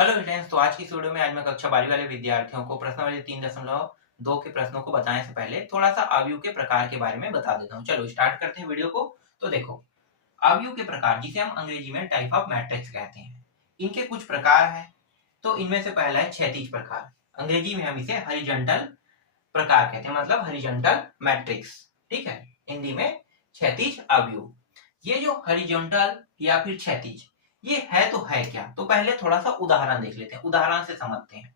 Hello friends, तो आज की इस वीडियो में आज मैं कक्षा 12वीं वाले विद्यार्थियों को प्रश्नावली 3.2 के प्रश्नों को बताने से पहले थोड़ा सा अवयव के प्रकार के बारे में बता देता हूँ। चलो स्टार्ट करते हैं वीडियो को। तो देखो, अवयव के प्रकार जिसे हम अंग्रेजी में टाइप ऑफ मैट्रिक्स कहते हैं, इनके कुछ प्रकार है। तो इनमें से पहला है क्षैतिज प्रकार। अंग्रेजी में हम इसे हॉरिजॉन्टल प्रकार कहते हैं, मतलब हॉरिजॉन्टल मैट्रिक्स। ठीक है, हिंदी में क्षैतिज अवयव। ये जो हॉरिजॉन्टल या फिर क्षैतिज, ये है तो है क्या? तो पहले थोड़ा सा उदाहरण देख लेते हैं, उदाहरण से समझते हैं।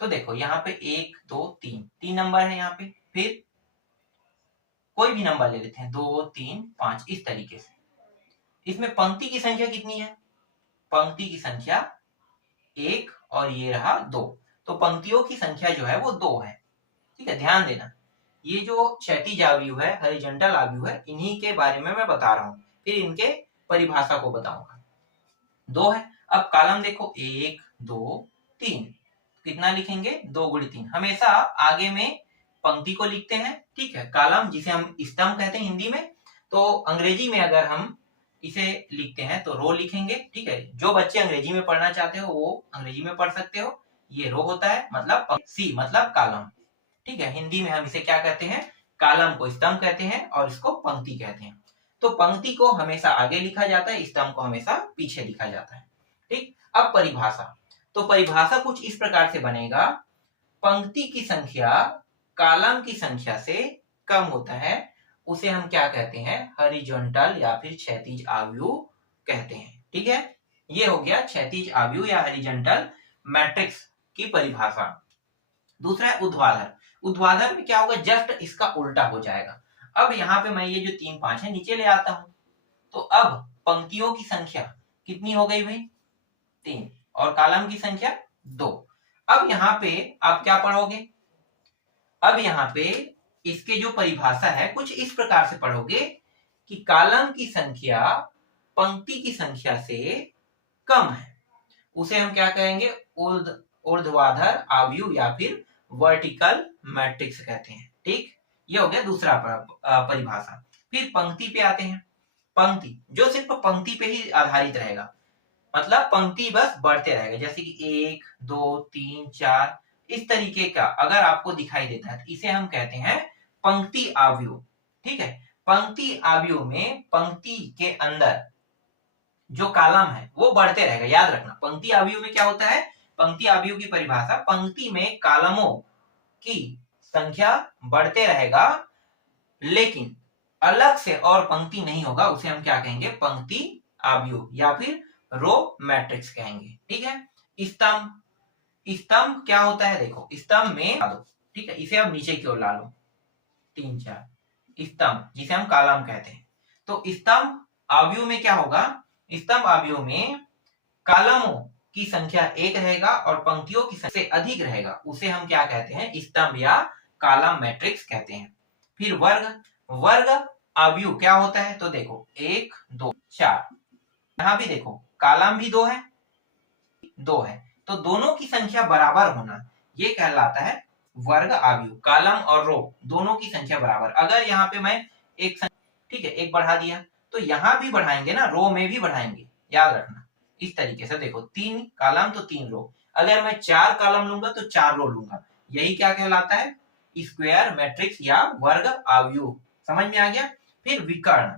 तो देखो, यहाँ पे 1 2 3 तीन नंबर है यहाँ पे। फिर कोई भी नंबर ले लेते हैं, 2 3 5 इस तरीके से। इसमें पंक्ति की संख्या कितनी है? पंक्ति की संख्या 1 और ये रहा 2। तो पंक्तियों की संख्या जो है वो 2 है। ठीक है, ध्यान देना। ये जो क्षैतिज अवयव है, हॉरिजॉन्टल अवयव है, इन्हीं के बारे में मैं बता रहा हूँ। फिर इनके परिभाषा को बताऊंगा। 2 है। अब कॉलम देखो, 1 2 3। कितना लिखेंगे? 2 गुणित 3। हमेशा आगे में पंक्ति को लिखते हैं। ठीक है, कॉलम जिसे हम स्तंभ कहते हैं हिंदी में। तो अंग्रेजी में अगर हम इसे लिखते हैं तो रो लिखेंगे। ठीक है, जो बच्चे अंग्रेजी में पढ़ना चाहते हो वो अंग्रेजी में पढ़ सकते हो। ये रो होता है, मतलब सी मतलब कॉलम। ठीक है, हिंदी में हम इसे क्या कहते हैं? कॉलम को स्तंभ कहते हैं और इसको पंक्ति कहते हैं। तो पंक्ति को हमेशा आगे लिखा जाता है, स्तंभ को हमेशा पीछे लिखा जाता है। ठीक, अब परिभाषा। तो परिभाषा कुछ इस प्रकार से बनेगा। पंक्ति की संख्या कॉलम की संख्या से कम होता है, उसे हम क्या कहते हैं? हॉरिजॉन्टल या फिर क्षैतिज अवयव कहते हैं। ठीक है, ये हो गया क्षैतिज अवयव या हॉरिजॉन्टल मैट्रिक्स की परिभाषा। दूसरा है ऊर्ध्वाधर। ऊर्ध्वाधर में क्या होगा? जस्ट इसका उल्टा हो जाएगा। अब यहाँ पे मैं ये जो 3 5 है नीचे ले आता हूं। तो अब पंक्तियों की संख्या कितनी हो गई भाई? 3। और कॉलम की संख्या 2। अब यहाँ पे आप क्या पढ़ोगे? अब यहाँ पे इसके जो परिभाषा है कुछ इस प्रकार से पढ़ोगे कि कॉलम की संख्या पंक्ति की संख्या से कम है, उसे हम क्या कहेंगे? ऊर्ध्वाधर अवयव या फिर वर्टिकल मैट्रिक्स कहते हैं। ठीक, ये हो गया दूसरा परिभाषा। फिर पंक्ति पे आते हैं। पंक्ति जो सिर्फ पंक्ति पे ही आधारित रहेगा, मतलब पंक्ति बस बढ़ते रहेगा, जैसे कि 1 2 3 4 इस तरीके का अगर आपको दिखाई देता है तो इसे हम कहते हैं पंक्ति अवयव। ठीक है, पंक्ति अवयव में पंक्ति के अंदर जो कॉलम है वो बढ़ते रहेगा। याद रखना, पंक्ति अवयव में क्या होता है? पंक्ति अवयव की परिभाषा, पंक्ति में कॉलमों की संख्या बढ़ते रहेगा, लेकिन अलग से और पंक्ति नहीं होगा। उसे हम क्या कहेंगे? पंक्ति अवयव या फिर रो मैट्रिक्स कहेंगे। ठीक है, स्तंभ। स्तंभ क्या होता है? देखो, स्तंभ में ठीक है, इसे अब नीचे की ओर ला लो। 3 4 स्तंभ जिसे हम कॉलम कहते हैं। तो स्तंभ अवयव में क्या होगा? स्तंभ अवयव में कॉलमों की संख्या 1 रहेगा और पंक्तियों की संख्या से अधिक रहेगा, उसे हम क्या कहते हैं? स्तंभ या कॉलम मैट्रिक्स कहते हैं। फिर वर्ग। वर्ग अवयव क्या होता है? तो देखो, 1 2 4। यहां भी देखो, कॉलम भी 2 है, 2 है, तो दोनों की संख्या बराबर होना, ये कहलाता है वर्ग अवयव। कॉलम और रो दोनों की संख्या बराबर। अगर यहाँ पे मैं एक ठीक है, एक बढ़ा दिया तो यहाँ भी बढ़ाएंगे ना, रो में भी बढ़ाएंगे। याद रखना, इस तरीके से देखो, 3 कॉलम तो 3 रो। अगर मैं 4 कॉलम लूंगा तो 4 रो लूंगा। यही क्या कहलाता है? स्क्वायर मैट्रिक्स या वर्ग अवयव। समझ में आ गया? फिर विकर्ण।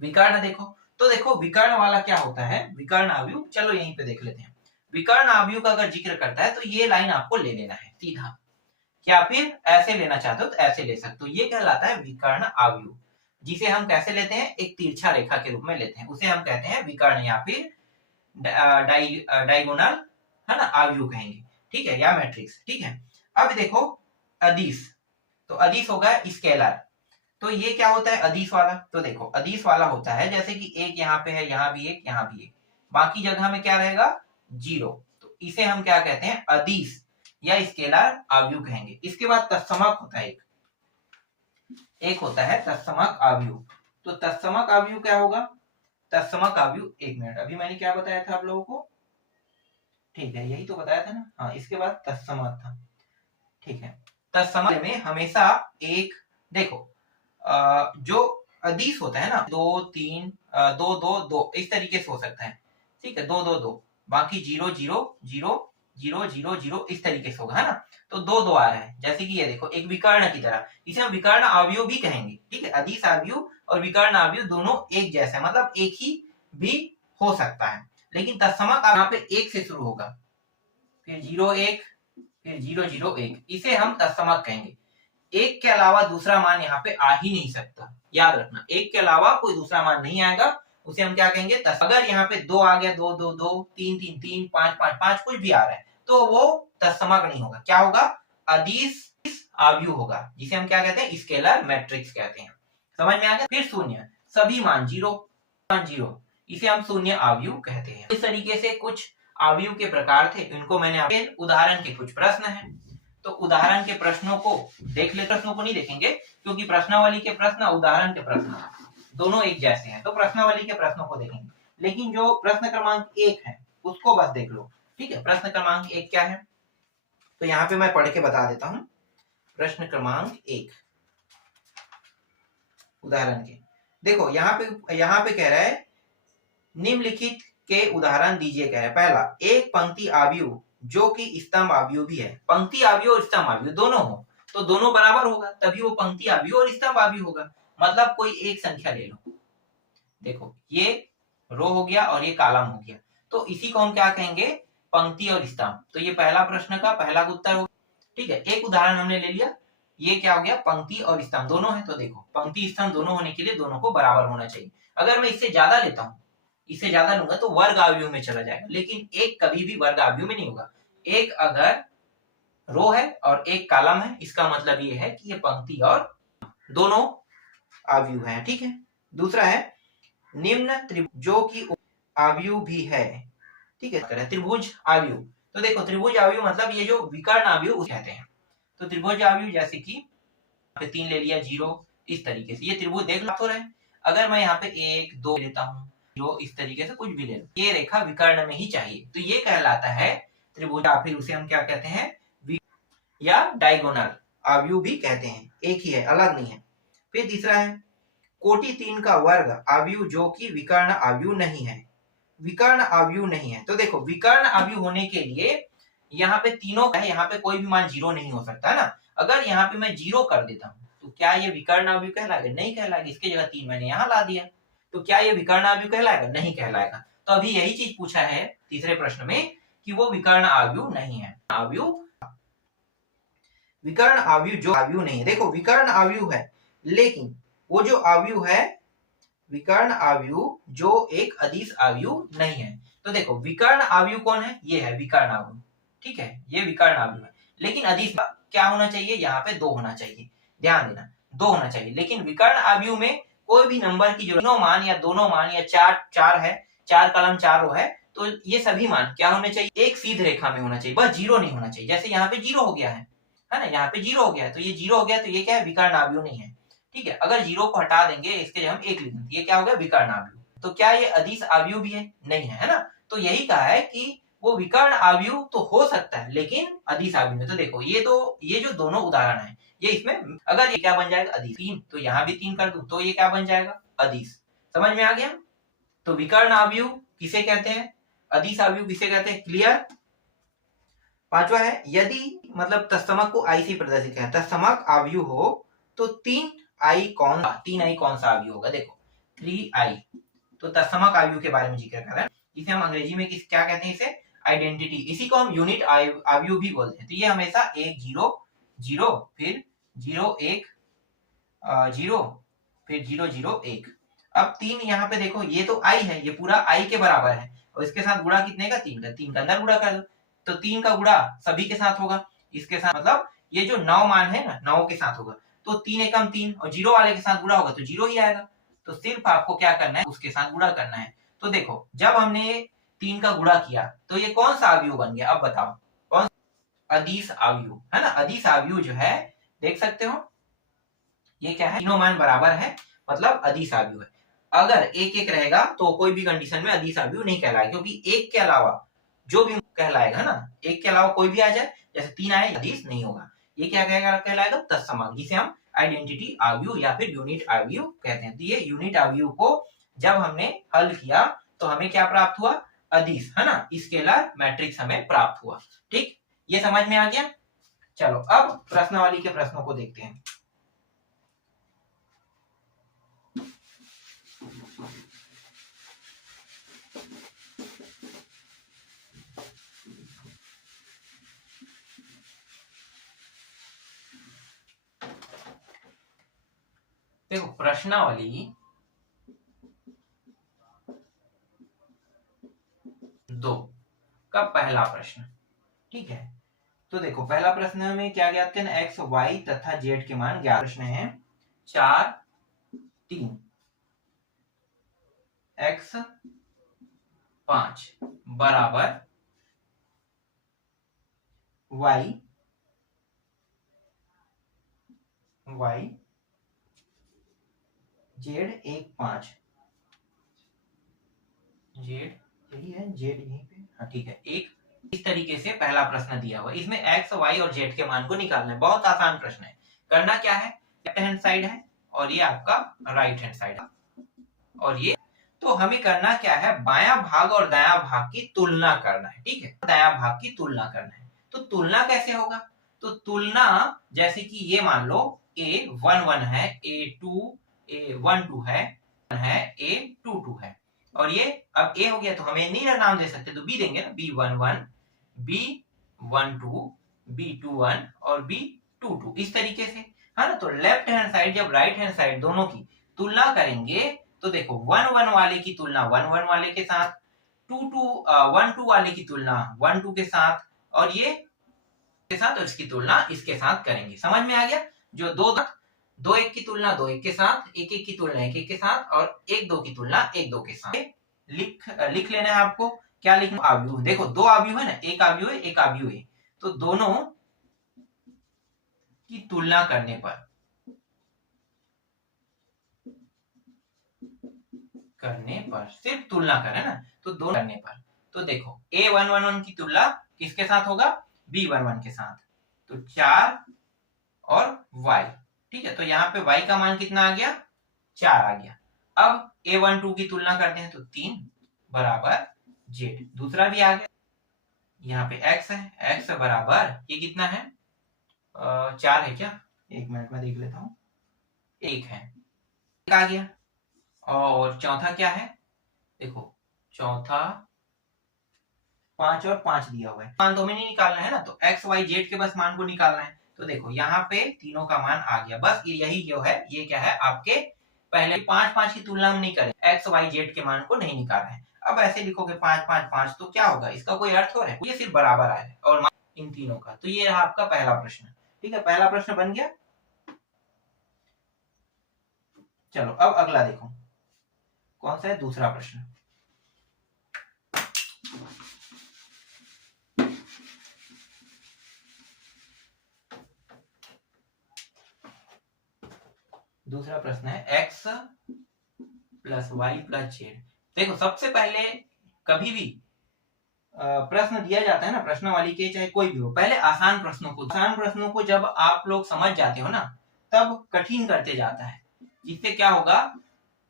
विकर्ण देखो, तो देखो विकर्ण वाला क्या होता है? विकर्ण अवयव, चलो यहीं पे देख लेते हैं। विकर्ण अवयव का अगर जिक्र करता है तो ये लाइन आपको ले लेना है सीधा, या फिर ऐसे लेना चाहते हो तो ऐसे ले सकते हो। ये कहलाता है विकर्ण अवयव, जिसे हम कैसे लेते हैं? एक तिरछा रेखा के रूप में लेते हैं, उसे हम कहते हैं विकर्ण या फिर डायगोनल, है ना, अवयव कहेंगे। ठीक है, या मैट्रिक्स। ठीक है, अब देखो अदिश। तो अदिश होगा स्केलर। तो ये क्या होता है अदिश वाला? तो देखो, अदिश वाला होता है जैसे कि एक यहाँ पे है, यहाँ भी एक, यहाँ भी एक, बाकी जगह में क्या रहेगा? 0। तो इसे हम क्या कहते हैं? अदिश या स्केलर अवयव कहेंगे। इसके बाद तत्समक होता है, एक होता है तत्समक अवयव। तो तत्समक अवयव क्या होगा? तत्समक अवयव, एक मिनट, अभी मैंने क्या बताया था आप लोगों को? ठीक है, यही तो बताया था ना। हाँ, इसके बाद तत्समक था। ठीक है, तत्समक में हमेशा एक, देखो जो अदिश होता है ना, 2 3 2 2 2 इस तरीके से हो सकता है। ठीक है, 2 2 2 बाकी 0 0 0 0 0 0 इस तरीके से होगा, है ना। तो दो दो आ रहा है, जैसे कि ये देखो एक विकर्ण की तरह, इसे हम विकर्ण अवयव भी कहेंगे, ठीक है। अदिश अवयव और विकर्ण अवयव दोनों एक जैसे, मतलब एक ही भी हो सकता है, लेकिन तत्समक यहाँ पे एक से शुरू होगा, फिर 0 1, फिर 0 0 1, इसे हम तत्समक कहेंगे। एक के अलावा दूसरा मान यहाँ पे आ ही नहीं सकता, याद रखना, एक के अलावा कोई दूसरा मान नहीं आएगा, उसे हम क्या कहेंगे अगर यहाँ पे 2 आ गया, 2 2 2, 3 3 3, 5 5 5, कुछ भी आ रहा है तो वो तत्समक नहीं होगा, क्या होगा, अदिश अवयव होगा, जिसे हम क्या कहते हैं, स्केलर मैट्रिक्स कहते हैं। समझ में आ गया। फिर शून्य, सभी मान 0 0, इसे हम शून्य अवयव कहते हैं। इस तरीके से कुछ अवयव के प्रकार थे, इनको मैंने उदाहरण के कुछ प्रश्न है, तो उदाहरण के प्रश्नों को देख ले, प्रश्नों को नहीं देखेंगे क्योंकि प्रश्नावली के प्रश्न उदाहरण के प्रश्न दोनों एक जैसे हैं, तो प्रश्नावली के प्रश्नों को देखेंगे, लेकिन जो प्रश्न क्रमांक 1 है उसको बस देख लो, ठीक है। प्रश्न क्रमांक 1 क्या है, तो यहाँ पे मैं पढ़ के बता देता हूँ। प्रश्न क्रमांक 1 उदाहरण के, देखो यहाँ पे कह रहा है निम्नलिखित के उदाहरण दीजिए, कह रहा है पहला, एक पंक्ति अवयव जो कि स्तंभ अवयव भी है, पंक्ति अवयव और स्तंभ अवयव दोनों हो तो दोनों बराबर होगा, तभी वो पंक्ति अवयव और स्तंभ अवयव होगा। मतलब कोई एक संख्या ले लो, देखो ये रो हो गया और ये कॉलम हो गया, तो इसी को हम क्या कहेंगे, पंक्ति और स्तंभ। तो ये पहला प्रश्न का पहला उत्तर हो, ठीक है। एक उदाहरण हमने ले लिया, ये क्या हो गया, पंक्ति और स्तंभ दोनों है, तो देखो पंक्ति स्तंभ दोनों होने के लिए दोनों को बराबर होना चाहिए। अगर मैं इससे ज्यादा लेता हूँ, इससे ज्यादा लूंगा तो वर्ग अवयव में चला जाएगा, लेकिन एक कभी भी वर्ग अवयव में नहीं होगा। एक अगर रो है और एक कॉलम है, इसका मतलब ये है कि ये पंक्ति और दोनों अवयव है, ठीक है। दूसरा है निम्न त्रिभुज जो कि अवयव भी है, ठीक है। त्रिभुज अवयव, तो देखो त्रिभुज अवयव मतलब ये जो विकर्ण अवयव कहते हैं, तो त्रिभुज अवयव जैसे कि 3 ले लिया 0, इस तरीके से ये त्रिभुज देख लो रहे। अगर मैं यहाँ पे 1 2 लेता हूँ, 0, इस तरीके से कुछ भी ले लो, ये रेखा विकर्ण में ही चाहिए, तो ये कहलाता है त्रिभुज, या फिर उसे हम क्या कहते हैं, या डायगोनल अवयव भी कहते हैं, एक ही है, अलग नहीं है। फिर तीसरा है कोटि 3 का वर्ग अवयव जो कि विकर्ण अवयव नहीं है, विकर्ण अवयव नहीं है। तो देखो विकर्ण अवयव होने के लिए यहाँ पे तीनों है, यहाँ पे कोई भी मान 0 नहीं हो सकता है ना। अगर यहाँ पे मैं 0 कर देता हूँ तो क्या ये विकर्ण अवयव कहलाएगा, नहीं कहलाएगा, इसके जगह 3 मैंने यहाँ ला दिया, तो क्या ये विकर्ण अवयव कहलाएगा, नहीं कहलाएगा। तो अभी यही चीज पूछा है तीसरे प्रश्न में कि वो विकर्ण अवयव नहीं है, अवयव विकर्ण अवयव जो अवयव नहीं है, देखो विकर्ण अवयव है लेकिन वो जो अवयव है विकर्ण अवयव जो एक अदिश अवयव नहीं है। तो देखो विकर्ण अवयव कौन है, ये है विकर्ण अवयव, ठीक है, ये विकर्ण अवयव है, लेकिन अदिश क्या होना चाहिए, यहाँ पे 2 होना चाहिए, ध्यान देना 2 होना चाहिए। लेकिन विकर्ण अवयव में कोई भी नंबर की जो दोनों मान या दोनों मान या 4 है, 4 कॉलम 4 रो है, तो ये सभी मान क्या होने चाहिए, एक सीध रेखा में होना चाहिए, बस 0 नहीं होना चाहिए। जैसे यहाँ पे 0 हो गया है ना, यहाँ पे 0 हो गया है, तो ये 0 हो गया, तो ये क्या है, विकर्ण अवयव नहीं है, ठीक है। अगर 0 को हटा देंगे, इसके जगह हम 1 लिख देंगे, ये क्या हो गया, विकर्ण अवयव। तो क्या ये अदिश अवयव भी है, नहीं है, है ना। तो यही कहा है कि वो विकर्ण अवयव तो हो सकता है लेकिन अदिश अवयव में। तो देखो ये जो दोनों उदाहरण है, ये इसमें अगर ये क्या बन जाएगा, अदिश 3, तो यहाँ भी 3 कर दूं तो ये क्या बन जाएगा, अदिश। समझ में आ गया। तो विकर्ण अवयव किसे कहते हैं, अदिश अवयव किसे कहते हैं, क्लियर। पांचवा है यदि मतलब तत्समक को आई से प्रदर्शित है, तत्समक अवयव हो तो 3i कौन सा अवयव होगा, देखो 3i, तो तत्समक अवयव के बारे में जिक्र कर रहा है, इसे हम अंग्रेजी में क्या कहते हैं, इसे आइडेंटिटी, इसी को हम यूनिट अवयव भी बोलते हैं। तो ये हमेशा 1 0 0 फिर 0 1 0 फिर 0 0 1। अब 3 यहाँ पे देखो ये तो i है, ये पूरा i के बराबर है, और इसके साथ गुणा कितने का, 3 का, 3 का अंदर गुणा कर दो, तो 3 का गुणा सभी के साथ होगा, इसके साथ मतलब ये जो 9 मान है ना, 9 के साथ होगा, तो 3 एकम 3 और 0 वाले के साथ गुणा होगा तो 0 ही आएगा। तो सिर्फ आपको क्या करना है, उसके साथ गुणा करना है। तो देखो जब हमने 3 का गुणा किया तो ये कौन सा अवयव बन गया, अब बताओ कौन, अदिश अवयव है ना। अदिश अवयव जो है देख सकते हो ये क्या है, तीनों मान बराबर है, मतलब अदिश अवयव है। अगर 1 1 रहेगा तो कोई भी कंडीशन में अदिश अवयव नहीं कहलाएगा, क्योंकि 1 के अलावा जो भी कहलाएगा ना, 1 के अलावा कोई भी आ जाए, जैसे 3 आए, अदिश नहीं होगा, ये क्या कहलाएगा, तत्समक, जिसे हम आइडेंटिटी अवयव या फिर यूनिट अवयव कहते हैं। तो ये यूनिट अवयव को जब हमने हल किया तो हमें क्या प्राप्त हुआ, अदिश, है ना, स्केलर मैट्रिक्स हमें प्राप्त हुआ। ठीक, ये समझ में आ गया। चलो अब प्रश्नावली के प्रश्नों को देखते हैं। देखो प्रश्नावली 2 का पहला प्रश्न, ठीक है। तो देखो पहला प्रश्न में क्या ज्ञात करना, एक्स वाई तथा जेड के मान ज्ञात। प्रश्न है 4 3 एक्स 5 बराबर वाई जेड 1 5, जेड यही है, जेड यहीं पे, हाँ ठीक है। एक इस तरीके से पहला प्रश्न दिया हुआ, इसमें एक्स वाई और जेड के मान को निकालना है। बहुत आसान प्रश्न है। करना क्या है, लेफ्ट हैंड साइड है और ये आपका राइट हैंड साइड है, और ये तो हमें करना क्या है, बायां भाग और दायां भाग की तुलना करना है। ठीक है, दायां भाग की तुलना करना है। तो तुलना कैसे होगा, तो तुलना जैसे कि ये मान लो A11 है, A12 है, A22 है, और ये अब A हो गया तो हमें नहीं नाम दे सकते, तो B देंगे ना, B11 B12 B21 और B22 इस तरीके से, है ना। तो लेफ्ट हैंड साइड जब राइट हैंड साइड दोनों की तुलना करेंगे तो देखो 1 1 वाले की तुलना 1 1 वाले के साथ, 2 2 1 2 वाले की तुलना 1 2 के साथ, और ये के साथ, और इसकी तुलना इसके साथ करेंगे। समझ में आ गया। जो दो एक की तुलना 2 1 के साथ, 1 1 की तुलना 1 1 के साथ, और 1 2 की तुलना 1 2 के साथ। लिख लेना है आपको। क्या लिखना, आव्यूह। देखो 2 आव्यूह है ना, एक आव्यूह है एक आव्यूह है, तो दोनों की तुलना करने पर सिर्फ तुलना करें ना, तो दोनों करने पर, तो देखो A111 की तुलना किसके साथ होगा, B11 के साथ, तो 4 और y, ठीक है। तो यहाँ पे y का मान कितना आ गया, 4 आ गया। अब A12 की तुलना करते हैं तो 3 बराबर z, दूसरा भी आ गया। यहाँ पे x है, x बराबर ये कितना है, 4 है क्या, एक मिनट में देख लेता हूँ, 1 है, एक आ गया। और चौथा क्या है, देखो चौथा 5 और 5 दिया हुआ है, मान तो हमें नहीं निकालना है ना, तो x y z के बस मान को निकालना है। तो देखो यहाँ पे तीनों का मान आ गया, बस यही जो है, ये क्या है आपके पहले 5 5 की तुलना में नहीं करें, x y z के मान को नहीं निकालना है। अब ऐसे लिखोगे 5 5 5 तो क्या होगा, इसका कोई अर्थ हो रहा है, ये सिर्फ बराबर आया है और इन तीनों का। तो ये रहा आपका पहला प्रश्न, ठीक है, पहला प्रश्न बन गया। चलो अब अगला देखो, कौन सा है, दूसरा प्रश्न। दूसरा प्रश्न है x plus y plus z. देखो सबसे पहले कभी भी प्रश्न दिया जाता है ना, प्रश्नावली के चाहे कोई भी हो, पहले आसान प्रश्नों को जब आप लोग समझ जाते हो ना, तब कठिन करते जाता है, जिससे क्या होगा,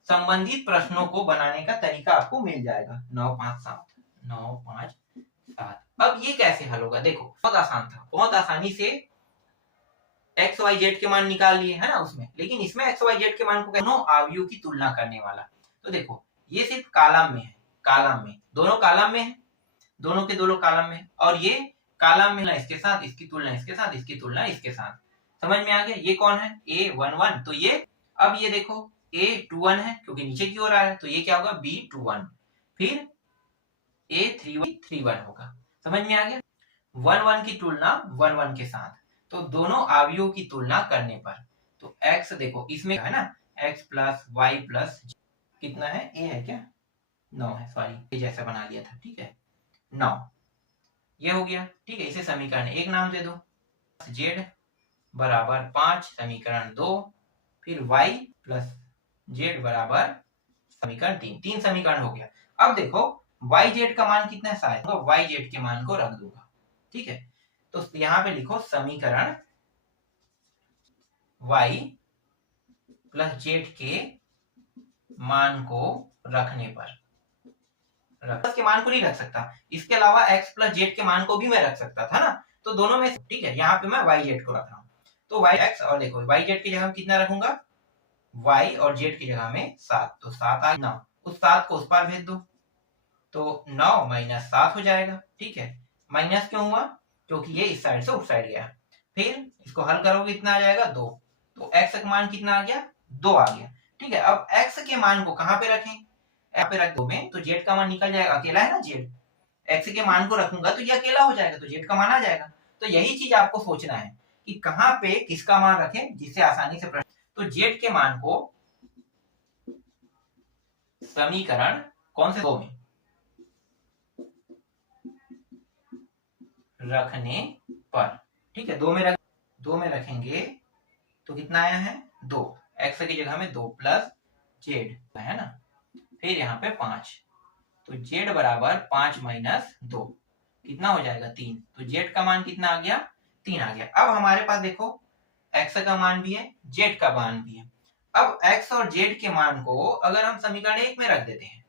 संबंधित प्रश्नों को बनाने का तरीका आपको मिल जाएगा। 9 5 7 9 5 7। अब ये कैसे हल होगा, देखो बहुत आसान था, बहुत आसानी से एक्स वाई जेड के मान निकाल लिए है ना उसमें, लेकिन इसमें एक्स वाई जेड के मान को दोनों आव्यूह की तुलना करने वाला। तो देखो ये सिर्फ कॉलम में है, कॉलम में दोनों कॉलम में है, दोनों के दोनों कॉलम में, और ये कॉलम में इसके साथ, इसकी तुलना इसके साथ, इसकी तुलना इसके साथ। समझ में आ गया, ये कौन है, A11, तो ये अब ये देखो A21 है क्योंकि नीचे की ओर आ रहा है, तो ये क्या होगा B21, फिर A31 होगा। समझ में आ गया, 1 1 की तुलना 1 1 के साथ, तो दोनों आव्यूह की तुलना करने पर, तो x देखो इसमें है ना, x प्लस वाई प्लस कितना है, a है क्या, 9 है, सॉरी ये जैसा बना लिया था, ठीक है 9, ये हो गया, ठीक है। इसे समीकरण 1 नाम दे दो, z बराबर 5 समीकरण 2, फिर y प्लस z बराबर समीकरण 3 समीकरण हो गया। अब देखो y z का मान कितना है, शायद y z के मान को रख दूंगा, ठीक है। तो यहां पे लिखो समीकरण y प्लस z के मान को रखने पर के मान को नहीं रख सकता, इसके अलावा x प्लस जेड के मान को भी मैं रख सकता था ना, तो दोनों में ठीक है, यहाँ पे मैं वाई जेड को रख रहा हूँ, तो वाई एक्स और देखो वाई जेड की जगह कितना रखूंगा, y और z की जगह में 7, तो 7 आ 9, उस 7 को उस पार भेज दो तो 9 माइनस 7 हो जाएगा। ठीक है, माइनस क्यों हुआ, क्योंकि ये इस साइड से उस साइड गया। फिर इसको हल करोगे कितना आ जाएगा 2, तो x का मान कितना आ गया 2 आ गया। ठीक है, अब x के मान को कहां पे रखें, यहाँ पे रख दो में, तो z का मान निकल जाएगा, अकेला है ना z, x के मान को रखूंगा तो ये अकेला हो जाएगा, तो z का मान आ जाएगा। तो यही चीज आपको सोचना है कि कहां पे किसका मान रखें जिससे आसानी से प्रश्न, तो z के मान को समीकरण कौन से 2 में रखने पर, ठीक है, 2 में रखेंगे तो कितना आया है 2, x की जगह में 2 प्लस जेड है ना, फिर यहाँ पे 5, तो z बराबर 5 माइनस 2 कितना हो जाएगा 3, तो z का मान कितना आ गया 3 आ गया। अब हमारे पास देखो x का मान भी है, z का मान भी है। अब x और z के मान को अगर हम समीकरण 1 में रख देते हैं,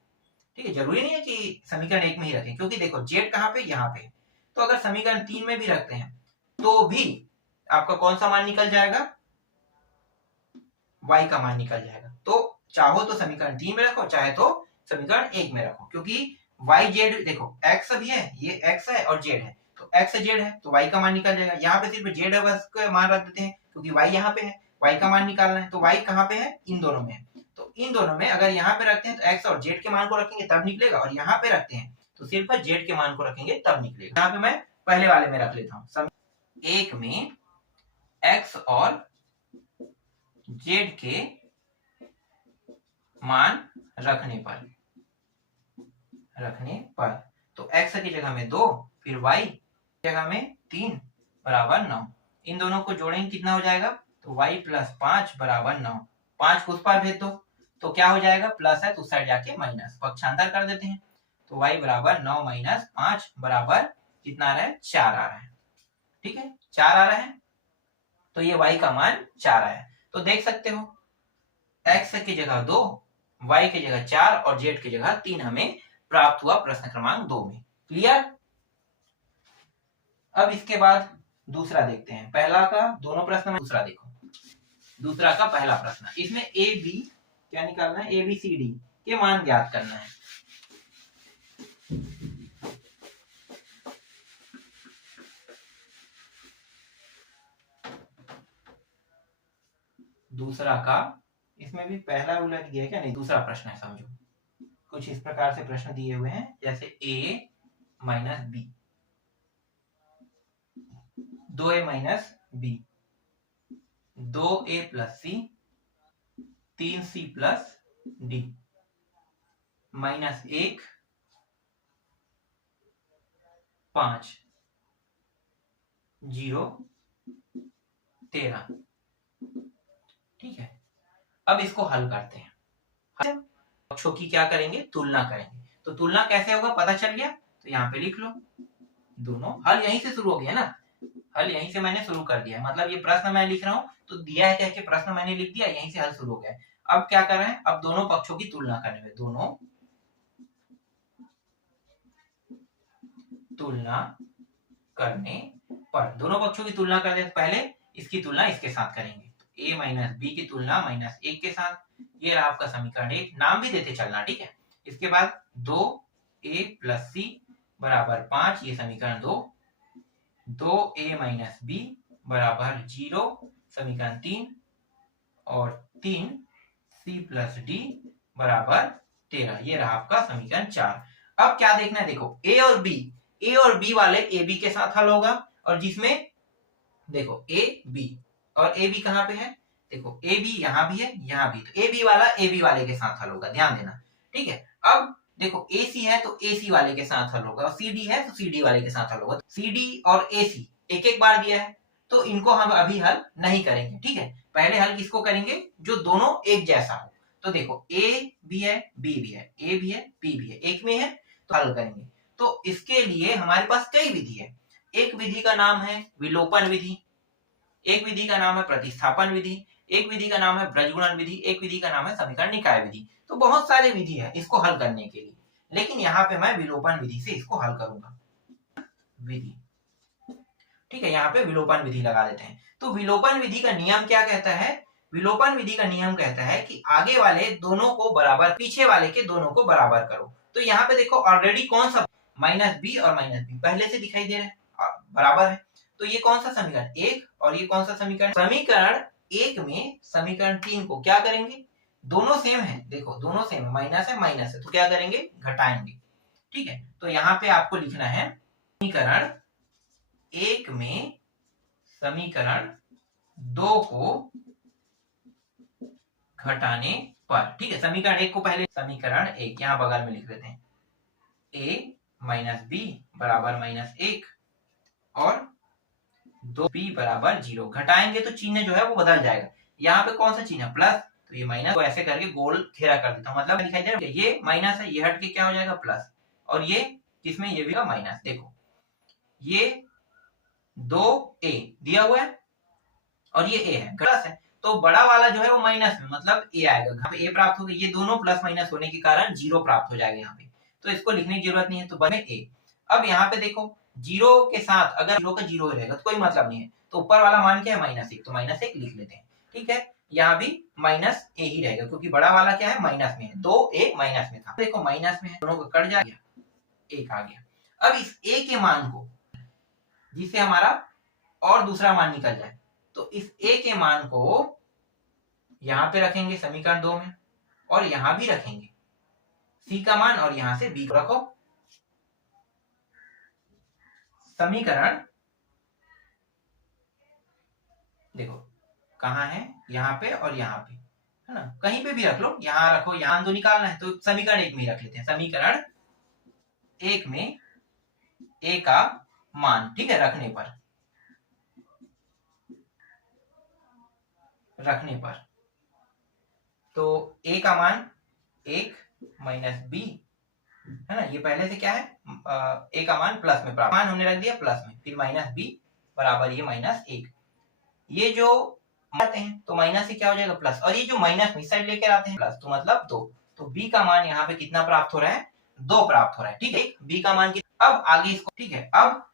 ठीक है, जरूरी नहीं है कि समीकरण 1 में ही रखें, क्योंकि देखो z कहाँ पे, यहाँ पे, तो अगर समीकरण 3 में भी रखते हैं तो भी आपका कौन सा मान निकल जाएगा, y का मान निकल जाएगा। तो चाहो तो समीकरण 3 में रखो, चाहे तो समीकरण 1 में रखो, क्योंकि y z देखो x भी है, ये x है और z है, तो x z है तो y का मान निकल जाएगा। यहाँ पे सिर्फ z बस का मान रख देते हैं क्योंकि y यहाँ पे है, y का मान निकालना है, तो y कहाँ पे है, इन दोनों में है, तो इन दोनों में अगर यहाँ पे रखते हैं तो x और z के मान को रखेंगे तब निकलेगा, और यहाँ पे रखते हैं तो सिर्फ z के मान को रखेंगे तब निकलेगा। यहाँ पे मैं पहले वाले में रख लेता हूँ, एक में x और z के मान रखने पर तो x की जगह में 2, फिर y की जगह में 3 बराबर 9, इन दोनों को जोड़ेंगे कितना हो जाएगा, तो y प्लस 5 बराबर 9, 5 को उस पार भेज दो तो क्या हो जाएगा, प्लस है तो उस साइड जाके माइनस, पक्षांतर कर देते हैं, तो y बराबर 9 माइनस 5 बराबर कितना आ रहा है 4 आ रहा है। ठीक है, 4 आ रहा है, तो ये y का मान 4 आया। तो देख सकते हो x की जगह 2, y की जगह 4 और z की जगह 3 हमें प्राप्त हुआ प्रश्न क्रमांक 2 में। क्लियर। अब इसके बाद दूसरा देखते हैं, पहला का दोनों प्रश्न में, दूसरा देखो, दूसरा का पहला प्रश्न, इसमें ए बी क्या निकालना है, ए बी सी डी के मान ज्ञात करना है। दूसरा का, इसमें भी पहला उलट गया क्या, नहीं दूसरा प्रश्न है, समझो कुछ इस प्रकार से प्रश्न दिए हुए हैं, जैसे a minus b, 2a minus b, 2a plus c, 3c plus d, minus 1 5 0 13। ठीक है, अब इसको हल करते हैं, पक्षों की क्या करेंगे, तुलना करेंगे। तो तुलना कैसे होगा पता चल गया, तो यहाँ पे लिख लो, दोनों हल यहीं से शुरू हो गया ना, हल यहीं से मैंने शुरू कर दिया, मतलब ये प्रश्न मैं लिख रहा हूँ तो दिया है कह के प्रश्न मैंने लिख दिया, यहीं से हल शुरू हो गया। अब क्या कर रहे हैं, अब दोनों पक्षों की तुलना करने में, दोनों तुलना करने पर, दोनों पक्षों की तुलना करने से पहले इसकी तुलना इसके साथ करेंगे, a माइनस बी की तुलना माइनस 1 के साथ, ये रहा आपका समीकरण 1, नाम भी देते चलना, ठीक है। इसके बाद 2a प्लस सी बराबर 5, ये समीकरण 2, 2a माइनस बी बराबर 0 समीकरण 3, और 3c प्लस डी बराबर 13, ये रहा आपका समीकरण 4। अब क्या देखना है, देखो a और b वाले ए बी के साथ हल होगा, और जिसमें देखो ए बी और ए बी कहाँ पे है, देखो ए बी यहाँ भी है यहाँ भी, तो ए बी वाला ए बी वाले के साथ हल होगा, ध्यान देना। ठीक है, अब देखो ए सी है तो ए सी वाले के साथ हल होगा, और सी डी है तो सी डी वाले के साथ हल होगा। सी डी और ए सी एक एक बार दिया है तो इनको हम अभी हल नहीं करेंगे, ठीक है। पहले हल किसको करेंगे, जो दोनों एक जैसा हो। तो देखो ए भी है बी भी है, ए भी है बी भी है, एक में है तो हल करेंगे। तो इसके लिए हमारे पास कई विधि है, एक विधि का नाम है विलोपन विधि, एक विधि का नाम है प्रतिस्थापन विधि, एक विधि का नाम है ब्रजगुणन विधि, एक विधि का नाम है समीकरण निकाय विधि। तो बहुत सारे विधि है इसको हल करने के लिए, लेकिन यहाँ पे मैं विलोपन विधि से इसको हल करूंगा। विधि, ठीक है, यहाँ पे विलोपन विधि लगा देते हैं। तो विलोपन विधि का नियम क्या कहता है? विलोपन विधि का नियम कहता है कि आगे वाले दोनों को बराबर, पीछे वाले के दोनों को बराबर करो। तो यहाँ पे देखो ऑलरेडी कौन सा माइनस बी और माइनस बी पहले से दिखाई दे रहा है, बराबर है। तो ये कौन सा समीकरण? एक। और ये कौन सा समीकरण? समीकरण एक में समीकरण 3 को क्या करेंगे? दोनों सेम है, देखो दोनों सेम है, माइनस है माइनस है, तो क्या करेंगे? घटाएंगे। ठीक है, तो यहाँ पे आपको लिखना है समीकरण एक में समीकरण 2 को घटाने पर। ठीक है, समीकरण एक को पहले, समीकरण एक यहां बगल में लिख देते हैं, a माइनस बी बराबर माइनस एक और 2b बराबर 0। घटाएंगे तो चिन्ह जो है वो बदल जाएगा। यहाँ पे कौन सा चिन्ह है? प्लस, तो ये माइनस, तो ऐसे करके गोल घेरा कर देता हूं, मतलब दिखाई दे रहा है, ये माइनस है, ये हट के क्या हो जाएगा? प्लस। और ये किसमें? ये भी माइनस। देखो ये 2a दिया हुआ है और ये a है, प्लस है, तो बड़ा वाला जो है वो माइनस में, मतलब a आएगा। यहाँ पे a प्राप्त हो गया, ये दोनों प्लस माइनस होने के कारण 0 प्राप्त हो जाएगा यहाँ पे, तो इसको लिखने की जरूरत नहीं है, तो बने a। अब यहाँ पे देखो 0 के साथ अगर 0 का 0 रहेगा तो कोई मतलब नहीं है, तो ऊपर वाला मान क्या है? माइनस एक, तो माइनस एक लिख लेते हैं। ठीक है, यहाँ भी माइनस a ही रहेगा, क्योंकि बड़ा वाला क्या है? माइनस में है, 2a माइनस में था, देखो माइनस में है, दोनों का कट जाएगा, एक आ गया। अब इस a के मान को, जिससे हमारा और दूसरा मान निकल जाए, तो इस a के मान को यहां पे रखेंगे समीकरण 2 में, और यहां भी रखेंगे c का मान, और यहां से b को रखो। समीकरण देखो कहां है? यहां पे और यहां पे, है ना, कहीं पे भी रख लो, यहां रखो, यहां तो निकालना है, तो समीकरण एक में ही रख लेते हैं। समीकरण एक में a का मान, ठीक है, रखने पर तो a का मान 1 माइनस बी, है ना, ये पहले से क्या है? a का मान प्लस में प्राप्त, मान हमने रख दिया प्लस में, फिर माइनस बी बराबर ये माइनस एक। ये जो आते हैं तो माइनस से क्या हो जाएगा? प्लस, और ये जो माइनस में इस साइड लेकर आते हैं प्लस, तो मतलब 2। तो b का मान यहाँ पे कितना प्राप्त हो रहा है? 2 प्राप्त हो रहा है। ठीक है, b का मान कितना? अब आगे इसको, ठीक है, अब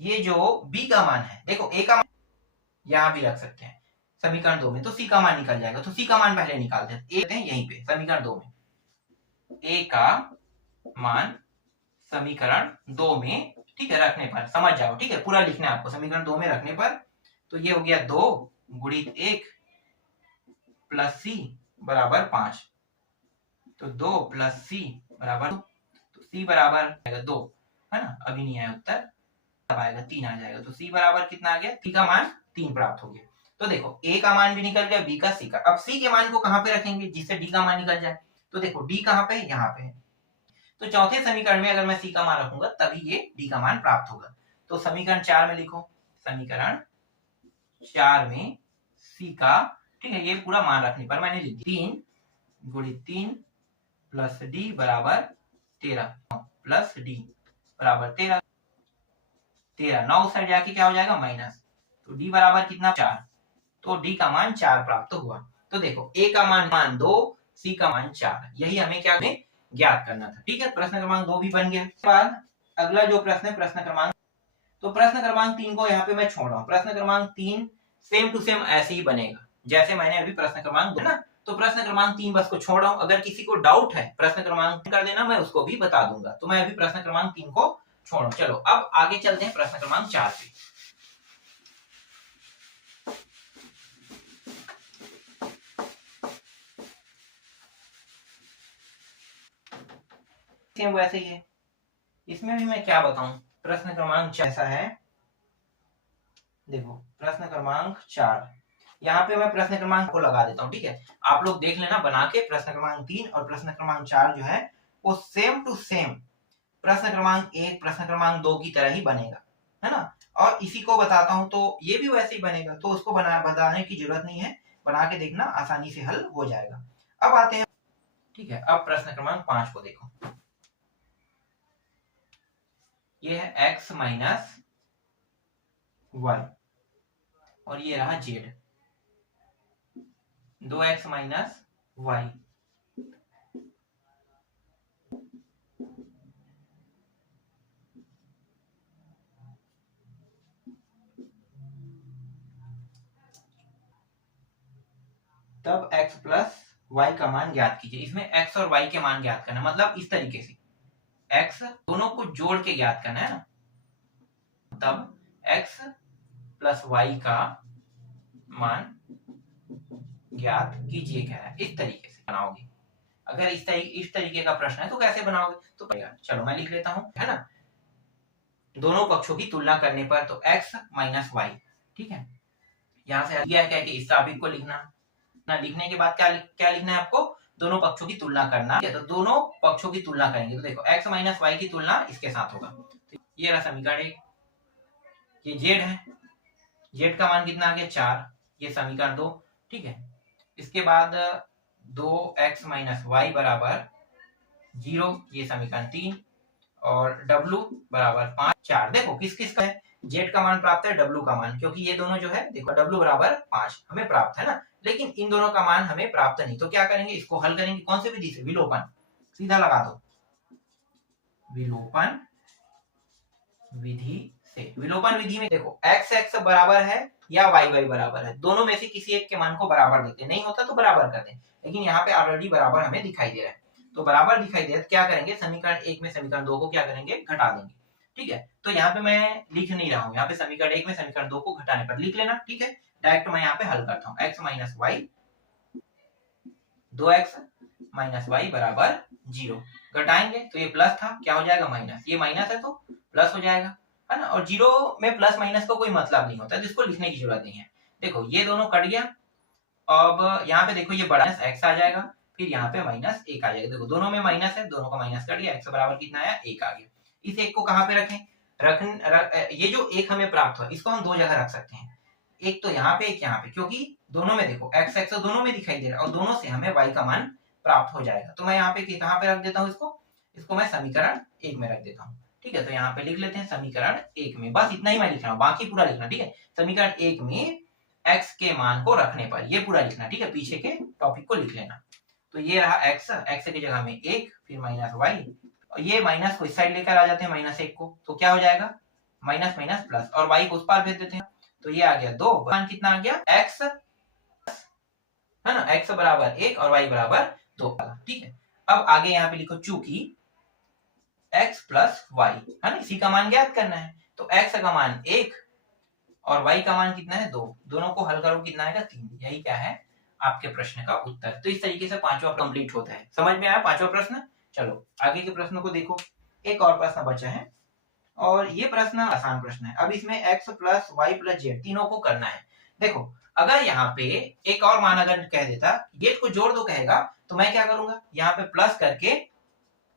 ये जो b का मान है, देखो a का मान यहाँ भी रख सकते हैं समीकरण 2 में, तो c का मान निकल जाएगा, तो c का मान पहले निकालते हैं, यहीं पे समीकरण 2 में a का मान समीकरण 2 में, ठीक है, रखने पर, समझ जाओ, ठीक है, पूरा लिखना है आपको, समीकरण 2 में रखने पर, तो ये हो गया 2 गुणित 1 प्लस सी बराबर 5, तो 2 प्लस सी बराबर, तो सी बराबर आएगा 2, है ना, अभी नहीं आया उत्तर, तब आएगा 3 आ जाएगा, तो सी बराबर कितना आ गया? सी का मान 3 प्राप्त हो गया। तो देखो a का मान भी निकल गया, b का, c का। अब c के मान को कहां पे रखेंगे जिससे d का मान निकल जाए? तो देखो d कहां पे है? यहाँ पे है, तो चौथे समीकरण में अगर मैं c का मान रखूंगा तभी ये d का मान प्राप्त होगा। तो समीकरण 4 में लिखो, समीकरण 4 में c का, ठीक है, ये पूरा मान रखने पर मैंने लिख दिया 3 गुणित 3 प्लस डी बराबर 13 प्लस डी बराबर 13 9 साइड जाके क्या हो जाएगा? माइनस, तो डी बराबर कितना? 4, तो डी का मान 4 प्राप्त हुआ। तो देखो a का मान 2, c का मान 4, यही हमें क्या ज्ञात करना था। ठीक है, प्रश्न क्रमांक 2 भी बन गया। इसके बाद अगला जो प्रश्न है प्रश्न क्रमांक, तो प्रश्न क्रमांक 3 को यहाँ पे मैं छोड़ रहा हूँ। प्रश्न क्रमांक 3 सेम टू सेम ऐसे ही बनेगा जैसे मैंने अभी प्रश्न क्रमांक 2 ना, तो प्रश्न क्रमांक 3 बस को छोड़ रहा हूँ। अगर किसी को डाउट है प्रश्न क्रमांक कर देना, मैं उसको भी बता दूंगा। तो मैं अभी प्रश्न क्रमांक 3 को छोड़ रहा हूँ। चलो अब आगे चलते हैं प्रश्न क्रमांक 4 पे। सेम वैसे ही है, इसमें भी मैं क्या बताऊं। प्रश्न क्रमांक 4 ऐसा है, देखो प्रश्न क्रमांक 4, यहाँ पे मैं प्रश्न क्रमांक को लगा देता हूँ। ठीक है, आप लोग देख लेना बना के। प्रश्न क्रमांक 3 और प्रश्न क्रमांक 4 जो है वो सेम टू सेम प्रश्न क्रमांक 1 प्रश्न क्रमांक 2 की तरह ही बनेगा, है ना। और इसी को बताता हूँ तो ये भी वैसे ही बनेगा, तो उसको बताने की जरूरत नहीं है, बना के देखना, आसानी से हल हो जाएगा। अब आते हैं, ठीक है, अब प्रश्न क्रमांक 5 को देखो। ये है x माइनस वाई और ये रहा z, 2x माइनस वाई तब x प्लस y का मान ज्ञात कीजिए। इसमें x और y के मान ज्ञात करना, मतलब इस तरीके से x दोनों को जोड़ के ज्ञात करना है ना, तब x प्लस y का मान ज्ञात कीजिए क्या है, इस तरीके से बनाओगे। अगर इस तरीके का प्रश्न है तो कैसे बनाओगे, तो चलो मैं लिख लेता हूं, है ना, दोनों पक्षों की तुलना करने पर तो x माइनस वाई, ठीक है। यहां से क्या है कि इस टॉपिक को लिखना ना, लिखने के बाद क्या लिखना है आपको, दोनों पक्षों की तुलना करना है। तो दोनों पक्षों की तुलना करेंगे तो देखो x माइनस वाई की तुलना इसके साथ होगा। तो ये रहा समीकरण 1, ये z है, z का मान कितना आ गया 4, ये समीकरण 2, ठीक है। इसके बाद 2x माइनस वाई बराबर 0, ये समीकरण 3, और w बराबर 5, 4। देखो किस किस का है, z का मान प्राप्त है, w का मान, क्योंकि ये दोनों जो है देखो w बराबर 5 हमें प्राप्त है ना, लेकिन इन दोनों का मान हमें प्राप्त नहीं। तो क्या करेंगे, इसको हल करेंगे कौन से विधि से, विलोपन, सीधा लगा दो, विलोपन विधि से। विलोपन विधि में देखो x बराबर है या y बराबर है, दोनों में से किसी एक के मान को बराबर देते, नहीं होता तो बराबर करते हैं, लेकिन यहाँ पे ऑलरेडी बराबर हमें दिखाई दे रहा है, तो बराबर दिखाई दे रहा है, तो क्या करेंगे, समीकरण 1 में समीकरण 2 को क्या करेंगे, घटा देंगे, ठीक है। तो यहाँ पे मैं लिख नहीं रहा हूँ, यहाँ पे समीकरण 1 में समीकरण 2 को घटाने पर लिख लेना, ठीक है। डायरेक्ट मैं यहाँ पे हल करता हूँ, x minus y, 2x minus y बराबर 0, घटाएंगे तो ये प्लस था, क्या हो जाएगा माइनस, ये माइनस है तो प्लस हो जाएगा, है ना। और 0 में प्लस माइनस का कोई मतलब नहीं होता, जिसको लिखने की जरूरत नहीं है। देखो ये दोनों कट गया, अब यहाँ पे देखो ये बड़ा x आ जाएगा, फिर यहाँ पे माइनस 1 आ जाएगा, देखो दोनों में माइनस है, दोनों का माइनस कट गया, x बराबर कितना आया, 1 आ गया। इस 1 को कहाँ पे रखें, ये जो 1 हमें प्राप्त हुआ इसको हम दो जगह रख सकते हैं, एक तो यहाँ पे, एक यहाँ पे, क्योंकि दोनों में देखो x दोनों में दिखाई दे रहा है, और दोनों से हमें y का मान प्राप्त हो जाएगा। तो मैं यहाँ पे कहाँ पे रख देता हूँ, इसको मैं समीकरण 1 में रख देता हूँ, ठीक है। तो यहाँ पे लिख लेते हैं समीकरण 1 में, बस इतना ही मैं लिख रहा हूँ, बाकी पूरा लिखना, ठीक है। समीकरण 1 में x के मान को रखने पर ये पूरा लिखना, ठीक है, पीछे के टॉपिक को लिख लेना। तो ये रहा x की जगह में 1, फिर माइनस y, और ये माइनस को इस साइड लेकर आ जाते हैं माइनस 1 को, तो क्या हो जाएगा, माइनस माइनस प्लस, और y को उस पार भेज देते हैं, तो ये आ गया 2, मान कितना आ गया, x, है ना, x बराबर 1 और y बराबर 2, ठीक है। अब आगे यहाँ पे लिखो, चूंकि x प्लस y, है ना, इसी का मान ज्ञात करना है, तो x का मान 1 और y का मान कितना है 2, दोनों को हल करो कितना आएगा 3, यही क्या है आपके प्रश्न का उत्तर। तो इस तरीके से पांचवा कंप्लीट होता है, समझ में आया पांचवा प्रश्न। चलो आगे के प्रश्नों को देखो, एक और प्रश्न बचा है, और ये प्रश्न आसान प्रश्न है। अब इसमें x plus y plus z तीनों को करना है। देखो अगर यहाँ पे एक और मान अगर कह देता, जेड को जोड़ दो कहेगा, तो मैं क्या करूंगा, यहाँ पे प्लस करके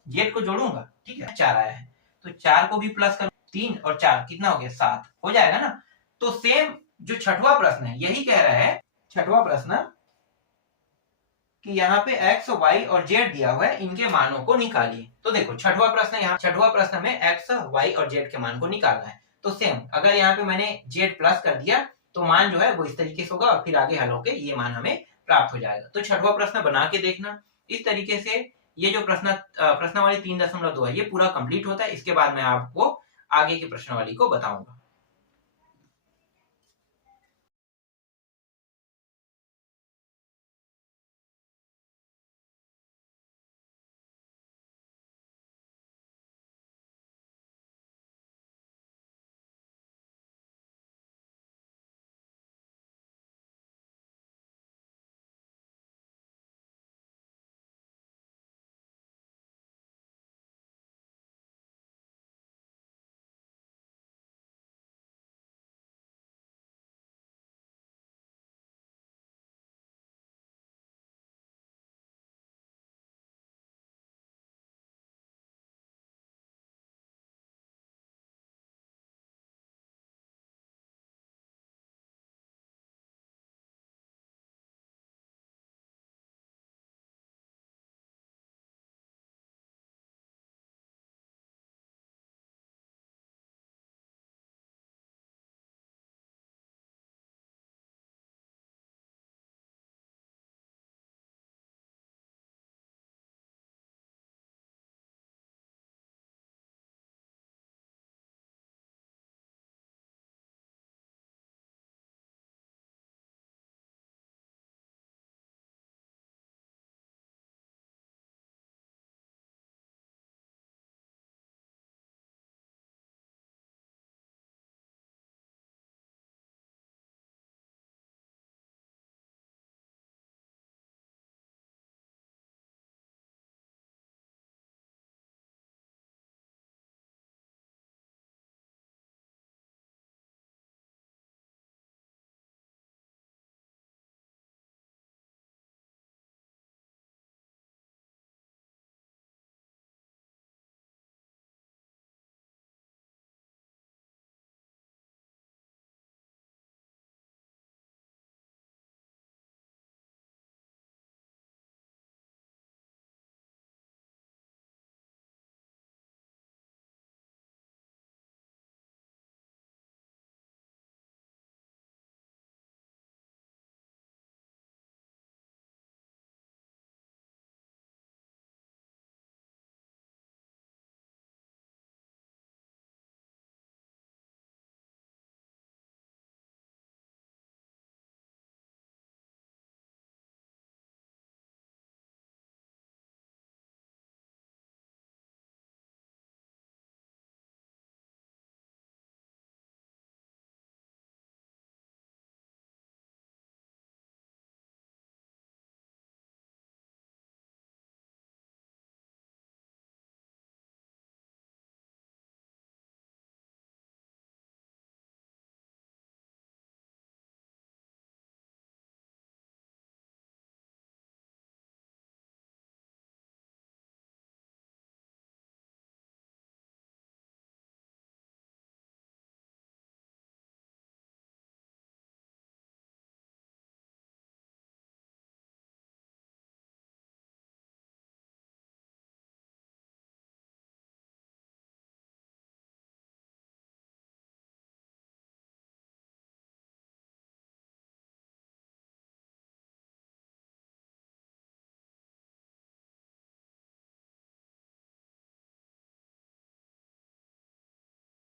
जेड को जोड़ूंगा, ठीक है। 4 आया है तो 4 को भी प्लस करो, 3 और 4 कितना हो गया, 7 हो जाएगा ना। तो सेम जो छठवां प्रश्न है यही कह रहा है, छठवां प्रश्न कि यहाँ पे x, y और z दिया हुआ है, इनके मानों को निकालिए। तो देखो छठवां प्रश्न, यहाँ छठवां प्रश्न में x, y और z के मान को निकालना है। तो सेम अगर यहाँ पे मैंने z प्लस कर दिया तो मान जो है वो इस तरीके से होगा, और फिर आगे हल होके ये मान हमें प्राप्त हो जाएगा। तो छठवां प्रश्न बना के देखना, इस तरीके से ये जो प्रश्नावली 3.2 है ये पूरा कंप्लीट होता है। इसके बाद मैं आपको आगे की प्रश्नावली को बताऊंगा।